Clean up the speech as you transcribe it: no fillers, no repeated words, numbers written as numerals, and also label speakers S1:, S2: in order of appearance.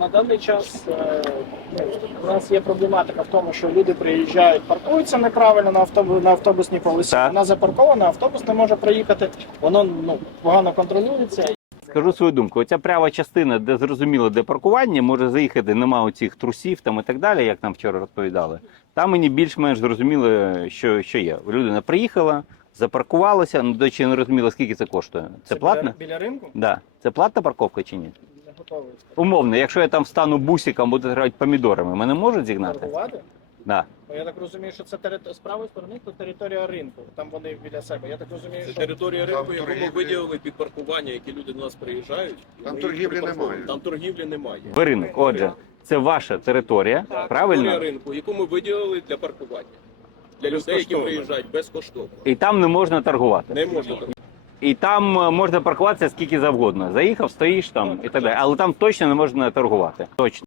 S1: на даний час у нас є проблематика в тому, що люди приїжджають, паркуються неправильно на автобусній полосі.
S2: Так.
S1: Вона запаркована, автобус не може проїхати, воно погано контролюється.
S2: Скажу свою думку. Оця права частина, де зрозуміло, де паркування, може заїхати, нема оцих трусів там і так далі, як нам вчора розповідали. Там мені більш-менш зрозуміло, що є. Людина приїхала, запаркувалася, до речі, не розуміла, скільки це коштує. Це платно?
S1: Біля ринку?
S2: Да. Це платна парковка чи ні?
S1: Не готовий.
S2: Умовно, якщо я там встану бусиком, буду грати помідорами, мене можуть зігнати?
S1: Торгувати?
S2: Да.
S1: Ну, я так розумію, що це з правої сторони, то територія ринку. Там вони біля себе. Я так розумію,
S3: Це
S1: що
S3: територія ринку,
S4: Там
S3: яку ми
S4: торгівлі.
S3: виділили під паркування, які люди до нас приїжджають. і
S4: Там
S3: ми їх
S4: торгівлі
S3: припаркуємо.
S4: немає.
S3: Там торгівлі немає.
S2: Ви ринок. Отже, це ваша територія, правильно?
S3: Територія ринку, яку ми виділили для паркування. Для людей, які приїжджають безкоштовно.
S2: І там не можна торгувати.
S3: Не можна торгувати.
S2: І там можна паркуватися скільки завгодно. Заїхав, стоїш там і так далі. Але там точно не можна торгувати. Точно.